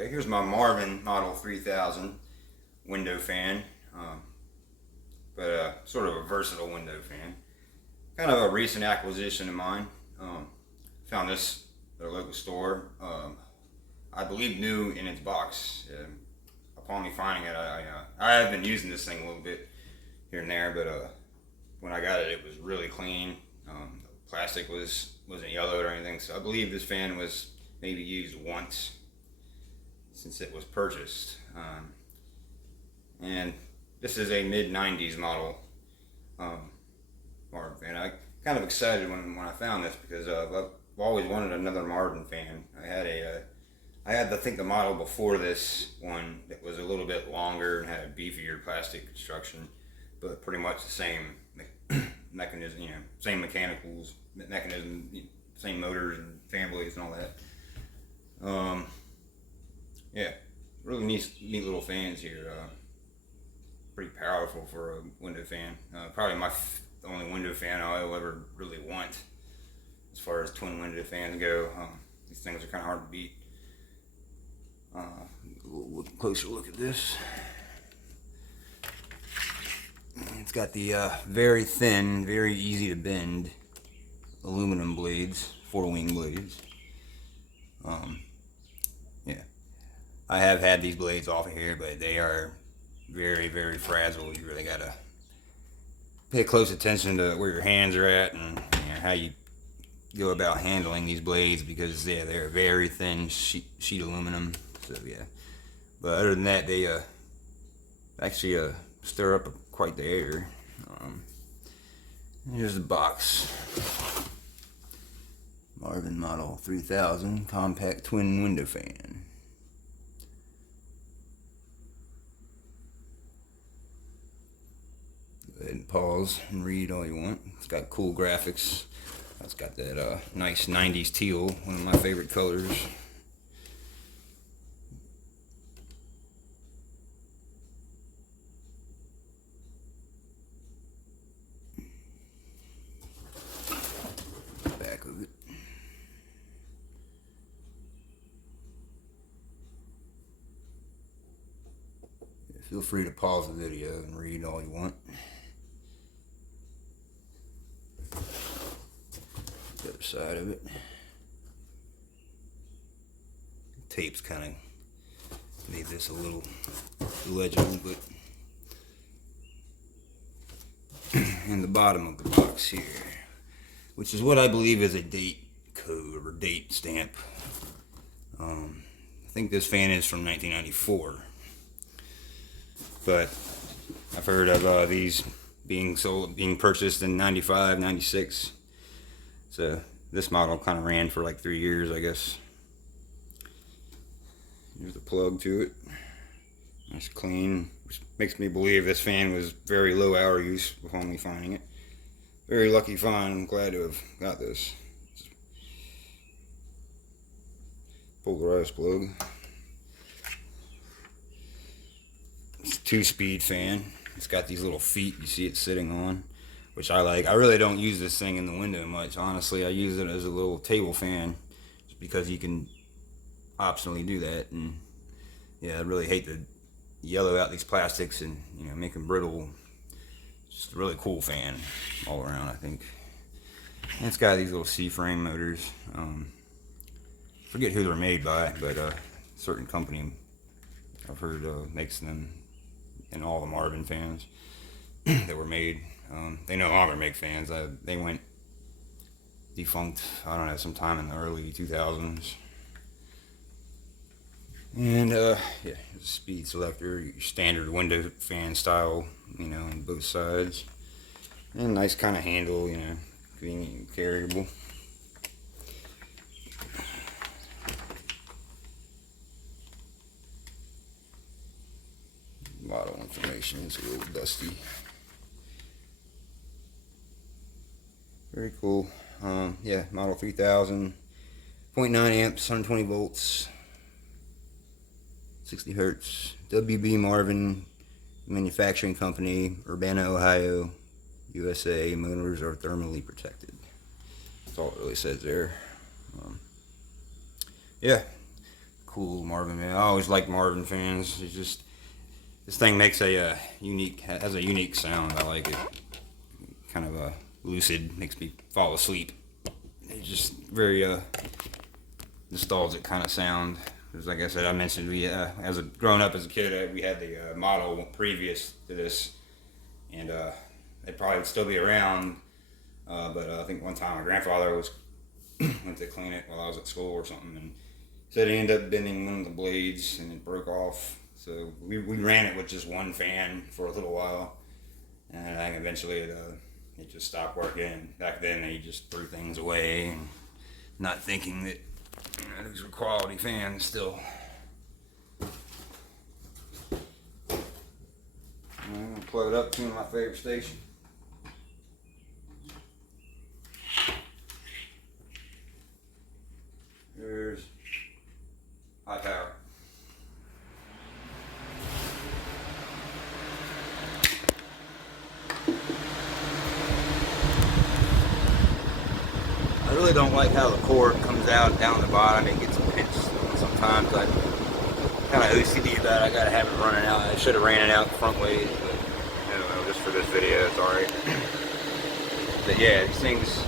Okay, here's my Marvin Model 3000 window fan, but sort of a versatile window fan. Kind of a recent acquisition of mine. Found this at a local store. I believe new in its box. Upon me finding it, I have been using this thing a little bit here and there, but when I got it, it was really clean. The plastic wasn't yellowed or anything, so I believe this fan was maybe used once since it was purchased. And this is a mid-90s model Marvin fan. I kind of excited when I found this because I've always wanted another Marvin fan. I had I think the model before this one that was a little bit longer and had a beefier plastic construction, but pretty much the same mechanism, same mechanicals, mechanism, same motors and fan blades and all that. Yeah, really neat little fans here. Pretty powerful for a window fan. Probably the only window fan I'll ever really want as far as twin window fans go. These things are kind of hard to beat. A little closer look at this. It's got the very thin, very easy to bend aluminum blades, 4-wing blades. Yeah, I have had these blades off of here, but they are very, very fragile. You really gotta pay close attention to where your hands are at and how you go about handling these blades, because they're very thin sheet aluminum. So yeah, but other than that, they actually stir up quite the air. Here's the box. Marvin Model 3000 compact twin window fan. Go ahead and pause and read all you want. It's got cool graphics. It's got that nice 90s teal, one of my favorite colors. Back of it. Feel free to pause the video and read all you want. The other side of it. Tape's kind of made this a little illegible, but in the bottom of the box here, which is what I believe is a date code or date stamp. I think this fan is from 1994, but I've heard of these being purchased in 95, 96. So this model kind of ran for like 3 years, I guess. Here's the plug to it. Nice clean, which makes me believe this fan was very low hour use upon me finding it. Very lucky find. I'm glad to have got this. Polarized plug. It's a 2-speed fan. It's got these little feet you see it sitting on, which I like. I really don't use this thing in the window much. Honestly, I use it as a little table fan just because you can optionally do that. And yeah, I really hate to yellow out these plastics and make them brittle. Just a really cool fan all around, I think. And it's got these little C-frame motors. Forget who they're made by, but a certain company I've heard makes them in all the Marvin fans that were made. They no longer make fans. They went defunct, I don't know, sometime in the early 2000s. And yeah, it's a speed selector, your standard window fan style, on both sides. And nice kind of handle, convenient and carryable. Model information, it's a little dusty. Very cool. Yeah, Model 3000, 0.9 amps, 120 volts, 60 hertz. WB Marvin Manufacturing Company, Urbana, Ohio, USA. Motors are thermally protected. That's all it really says there. Yeah, cool Marvin man. I always like Marvin fans. It's just this thing makes a has a unique sound. I like it. Kind of lucid, makes me fall asleep. It's just very nostalgic kind of sound. Because like I said, I mentioned we growing up as a kid, we had the model previous to this, and it probably would still be around. But I think one time my grandfather went to clean it while I was at school or something, and said he ended up bending one of the blades and it broke off. So we ran it with just one fan for a little while, and I think eventually it just stopped working. Back then they just threw things away, and not thinking that these were quality fans still. I'm gonna plug it up to my favorite station. There's high power. I really don't like how the cord comes out down the bottom. It gets pinched sometimes. I kind of OCD about it. I gotta have it running out. I should have ran it out the front ways, but I don't know. Just for this video, it's alright. But yeah, these things.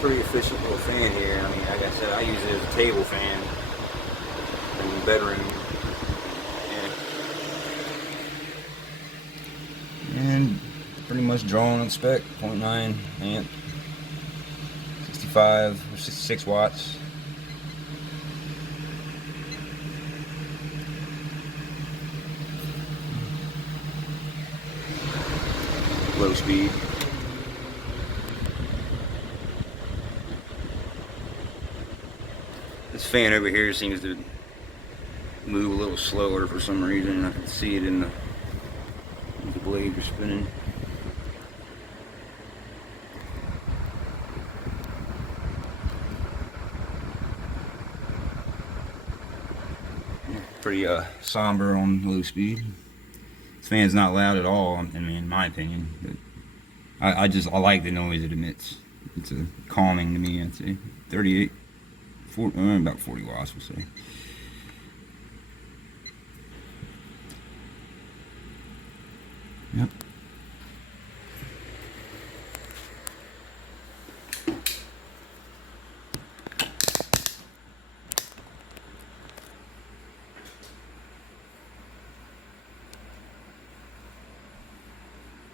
Pretty efficient little fan here. I mean, like I said, I use it as a table fan in the bedroom. Yeah. And pretty much drawing on spec, 0.9 amp, 65 or 66 watts. Low speed. This fan over here seems to move a little slower for some reason. I can see it in the blade are spinning. Pretty somber on low speed. This fan's not loud at all, I mean, in my opinion. But I like the noise it emits. It's calming to me. I'd say 38. About 40 watts, we'll say. Yep.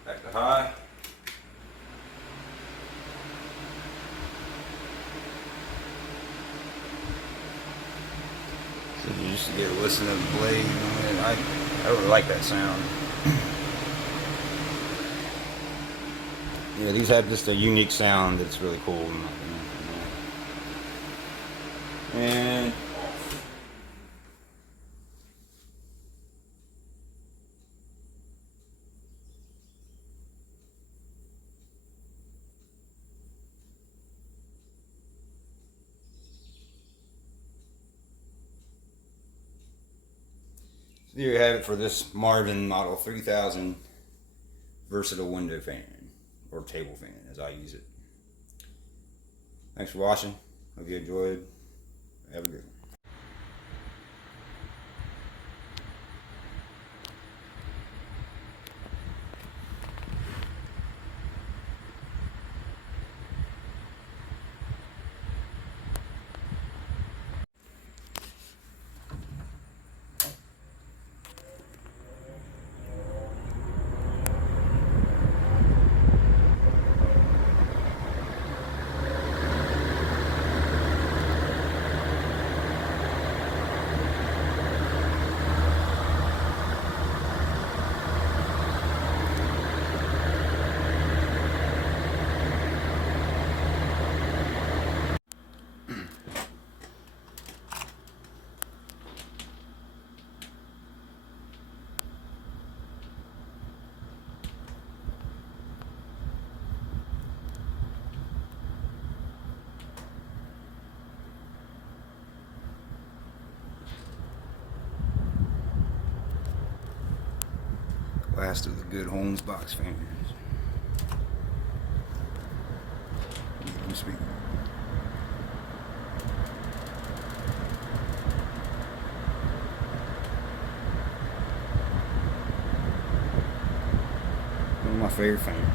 Back to high. You just get a listen to the blade. I really like that sound. Yeah, these have just a unique sound that's really cool in my opinion. And there you have it for this Marvin Model 3000 versatile window fan, or table fan as I use it. Thanks for watching. Hope you enjoyed. Have a good one. Last of the good Holmes box fans. Let me speak. favorite fan.